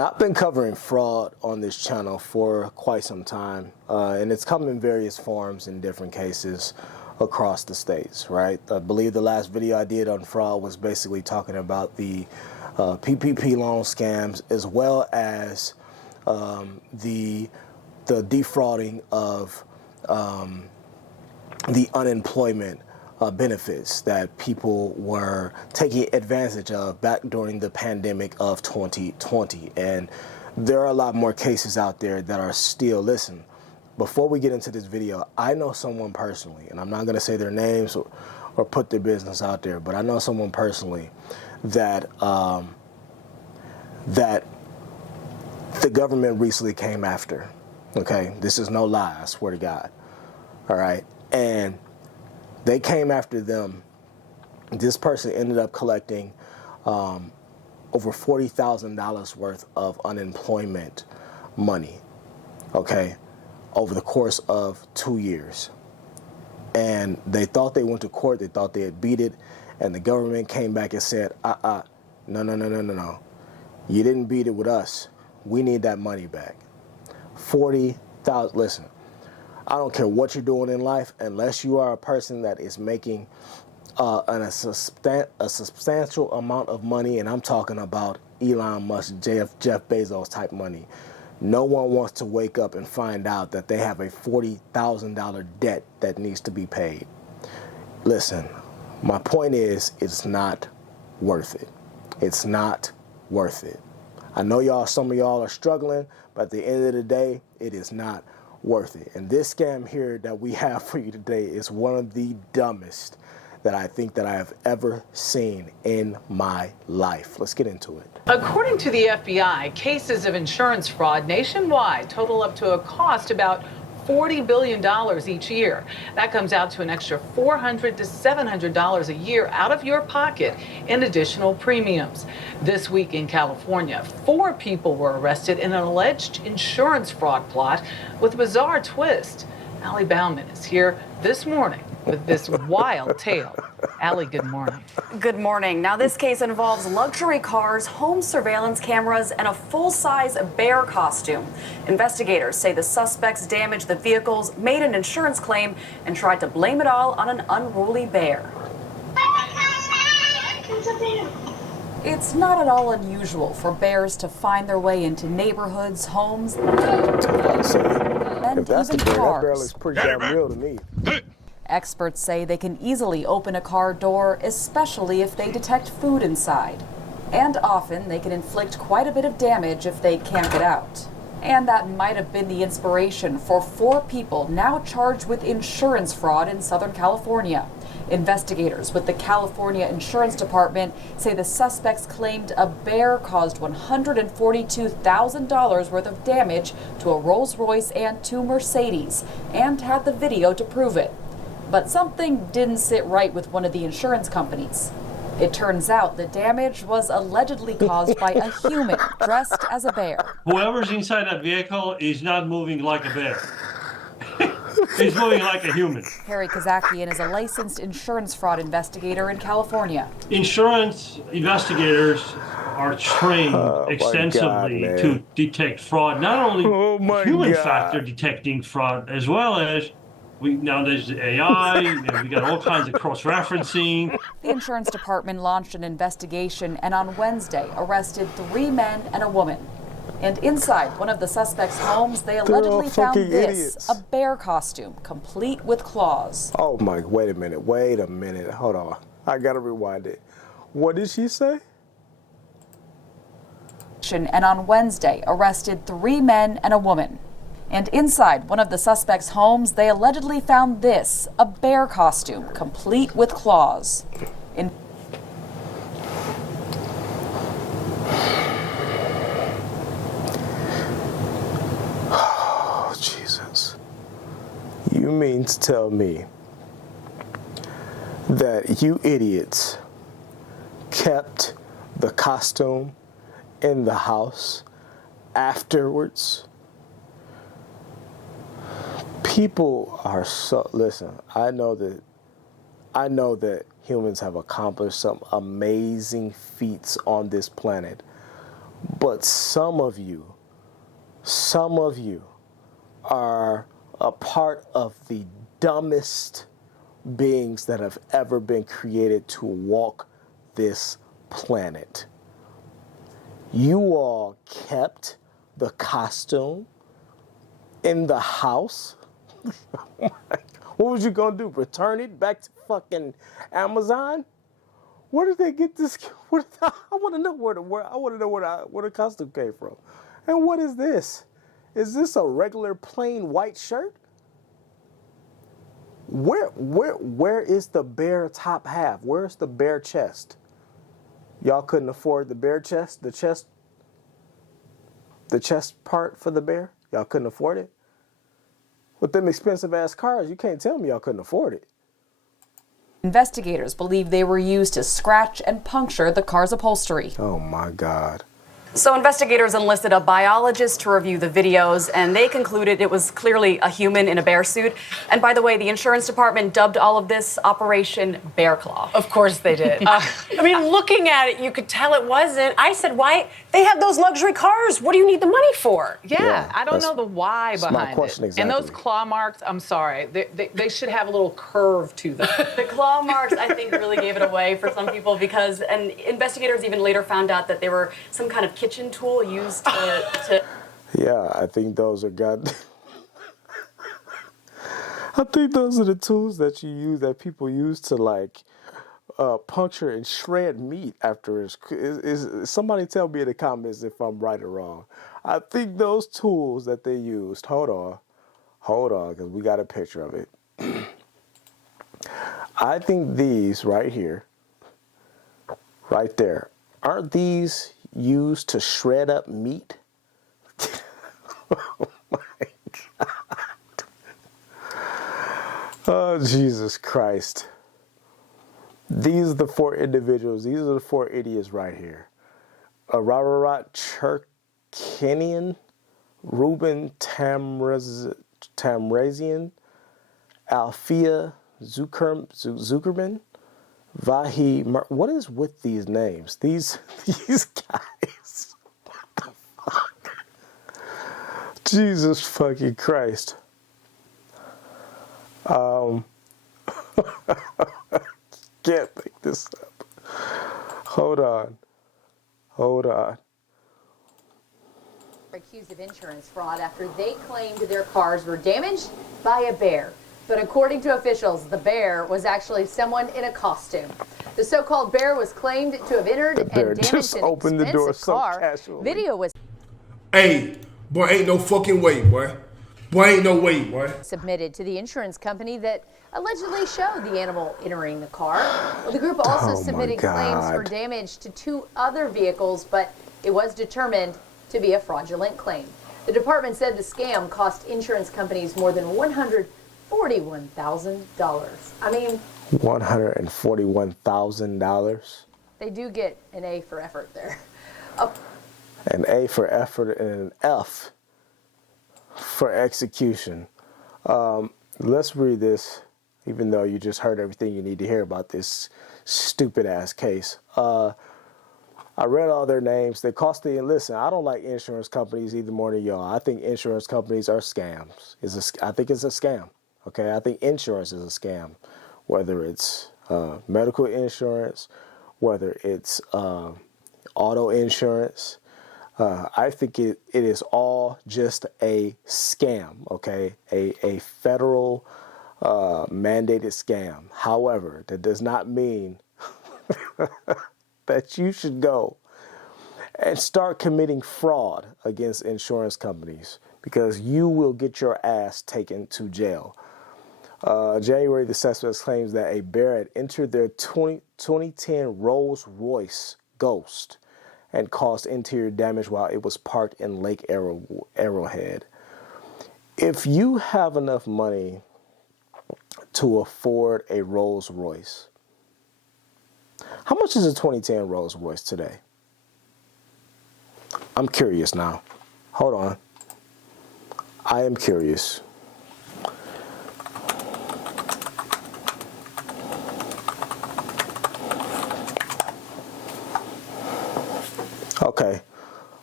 Now, I've been covering fraud on this channel for quite some time, and it's come in various forms in different cases across the states, right? I believe the last video I did on fraud was basically talking about the PPP loan scams, as well as the defrauding of the unemployment benefits that people were taking advantage of back during the pandemic of 2020. And there are a lot more cases out there that are still, listen, before we get into this video, I know someone personally, and I'm not going to say their names or put their business out there, but I know someone personally that that the government recently came after. Okay, this is no lie, I swear to God. All right, and they came after them. This person ended up collecting over $40,000 worth of unemployment money, okay, over the course of 2 years. And they thought they went to court, they thought they had beat it, and the government came back and said, no. You didn't beat it with us. We need that money back. 40,000, listen. I don't care what you're doing in life, unless you are a person that is making a substantial amount of money, and I'm talking about Elon Musk, Jeff Bezos type money. No one wants to wake up and find out that they have a $40,000 debt that needs to be paid. Listen, my point is, it's not worth it. It's not worth it. I know some of y'all are struggling, but at the end of the day, it is not worth it. And this scam here that we have for you today is one of the dumbest that I think that I have ever seen in my life. Let's get into it. According to the FBI, cases of insurance fraud nationwide total up to a cost about $40 billion each year. That comes out to an extra $400 to $700 a year out of your pocket in additional premiums. This week in California, 4 people were arrested in an alleged insurance fraud plot with a bizarre twist. Allie Bauman is here this morning with this wild tale. Allie, good morning. Good morning. Now, this case involves luxury cars, home surveillance cameras, and a full-size bear costume. Investigators say the suspects damaged the vehicles, made an insurance claim, and tried to blame it all on an unruly bear. It's not at all unusual for bears to find their way into neighborhoods, homes, and If that's the even bear, that cars. bear looks pretty damn real to me. Experts say they can easily open a car door, especially if they detect food inside. And often they can inflict quite a bit of damage if they can't get out. And that might have been the inspiration for 4 people now charged with insurance fraud in Southern California. Investigators with the California Insurance Department say the suspects claimed a bear caused $142,000 worth of damage to a Rolls-Royce and 2 Mercedes, and had the video to prove it. But something didn't sit right with one of the insurance companies. It turns out the damage was allegedly caused by a human dressed as a bear. Whoever's inside that vehicle is not moving like a bear. He's moving like a human. Harry Kazakian is a licensed insurance fraud investigator in California. Insurance investigators are trained extensively to detect fraud, not only human factor detecting fraud, as well as nowadays AI, we got all kinds of cross-referencing. The insurance department launched an investigation and on Wednesday arrested 3 men and a woman. And inside one of the suspects' homes, they allegedly found this, a bear costume, complete with claws. Oh my, wait a minute, hold on. I gotta rewind it. What did she say? And on Wednesday arrested 3 men and a woman. And inside one of the suspects' homes, they allegedly found this, a bear costume, complete with claws. Oh, Jesus. You mean to tell me that you idiots kept the costume in the house afterwards? People are so, listen, I know that humans have accomplished some amazing feats on this planet, But some of you are a part of the dumbest beings that have ever been created to walk this planet. You all kept the costume in the house. What was you gonna do? Return it back to fucking Amazon? Where did they get this? I want to know where the costume came from. And what is this? Is this a regular plain white shirt? Where is the bare top half? Where's the bare chest? Y'all couldn't afford the bare chest, the chest part for the bear? Y'all couldn't afford it? With them expensive ass cars, you can't tell me y'all couldn't afford it. Investigators believe they were used to scratch and puncture the car's upholstery. Oh my God. So investigators enlisted a biologist to review the videos, and they concluded it was clearly a human in a bear suit. And by the way, the insurance department dubbed all of this Operation Bear Claw. Of course they did. I mean, looking at it, you could tell it wasn't. I said, why? They have those luxury cars. What do you need the money for? Yeah, I don't know the why behind my question it. exactly. And those claw marks, I'm sorry, they should have a little curve to them. The claw marks, I think, really gave it away for some people because, and investigators even later found out that they were some kind of kitchen tool used to Yeah, I think those are I think those are the tools that people use to like puncture and shred meat after is somebody tell me in the comments if I'm right or wrong. I think those tools that they used, hold on, because we got a picture of it. I think these right here, right there, aren't these used to shred up meat? Oh my God. Oh, Jesus Christ. These are the four individuals. These are the four idiots right here. Ararat Cherkanian, Ruben Tamrazian, Alfia Zuckerman, Vahi. What is with these names? These guys. What the fuck? Jesus fucking Christ. Can't make this up. Hold on. Accused of insurance fraud after they claimed their cars were damaged by a bear. But according to officials, the bear was actually someone in a costume. The so-called bear was claimed to have entered and damaged just an opened the door expensive so car. casually. Video was Hey, boy, ain't no fucking way, boy. Boy, ain't no way, boy. submitted to the insurance company that allegedly showed the animal entering the car. Well, the group also submitted claims for damage to 2 other vehicles, but it was determined to be a fraudulent claim. The department said the scam cost insurance companies more than $141,000. I mean, $141,000. they do get an A for effort there. An A for effort and an F for execution. Let's read this, even though you just heard everything you need to hear about this stupid ass case. I read all their names. They cost the, listen, I don't like insurance companies either more than y'all. I think insurance companies are scams. I think it's a scam. Okay, I think insurance is a scam, whether it's medical insurance, whether it's auto insurance. I think it is all just a scam, okay? A federal mandated scam. However, that does not mean that you should go and start committing fraud against insurance companies because you will get your ass taken to jail. January, the suspect claims that a bear had entered their 2010 Rolls-Royce Ghost and caused interior damage while it was parked in Lake Arrowhead. If you have enough money to afford a Rolls-Royce, how much is a 2010 Rolls-Royce today? I'm curious now. Hold on. I am curious. Okay.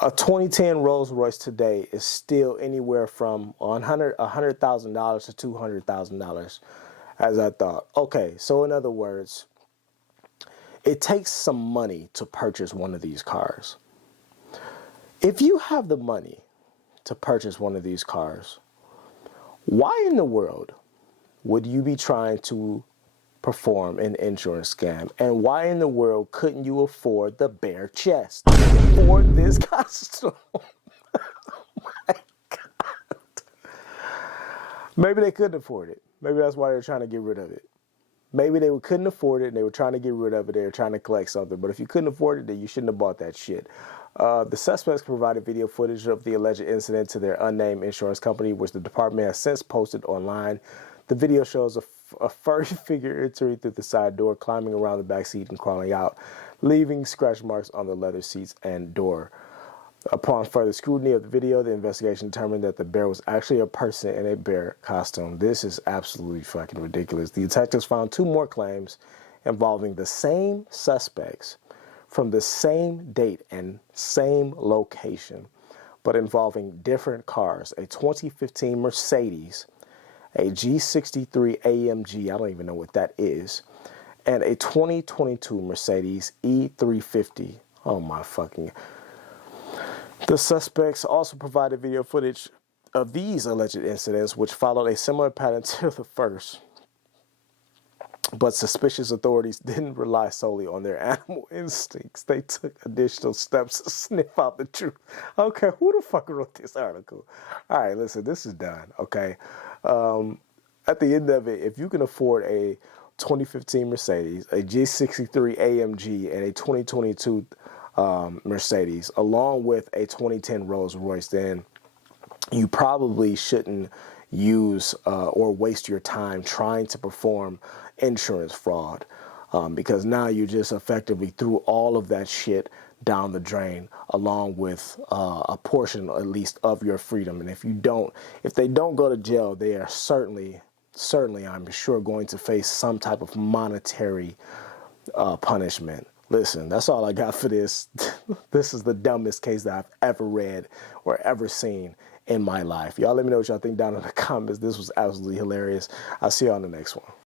A 2010 Rolls Royce today is still anywhere from $100,000 to $200,000, as I thought. Okay, so in other words, it takes some money to purchase one of these cars. If you have the money to purchase one of these cars, why in the world would you be trying to perform an insurance scam? And why in the world couldn't you afford the bare chest for this costume? Oh my God. Maybe they couldn't afford it. Maybe that's why they're trying to get rid of it. Maybe they couldn't afford it and they were trying to get rid of it. They were trying to collect something. But if you couldn't afford it, then you shouldn't have bought that shit. The suspects provided video footage of the alleged incident to their unnamed insurance company, which the department has since posted online. The video shows a furry figure entering through the side door, climbing around the back seat and crawling out, leaving scratch marks on the leather seats and door. Upon further scrutiny of the video, the investigation determined that the bear was actually a person in a bear costume. This is absolutely fucking ridiculous. The detectives found 2 more claims involving the same suspects from the same date and same location, but involving different cars. A 2015 Mercedes, a G63 AMG, I don't even know what that is, and a 2022 Mercedes E350. Oh my fucking... The suspects also provided video footage of these alleged incidents, which followed a similar pattern to the first. But suspicious authorities didn't rely solely on their animal instincts. They took additional steps to sniff out the truth. Okay, who the fuck wrote this article? All right, listen, this is done, okay? At the end of it, if you can afford a 2015 Mercedes, a G63 AMG, and a 2022 Mercedes, along with a 2010 Rolls Royce, then you probably shouldn't use or waste your time trying to perform insurance fraud, because now you just effectively threw all of that shit down the drain, along with a portion at least of your freedom. And if they don't go to jail, they are certainly I'm sure going to face some type of monetary punishment. Listen, that's all I got for this. This is the dumbest case that I've ever read or ever seen in my life. Y'all let me know what y'all think down in the comments. This was absolutely hilarious. I'll see you on the next one.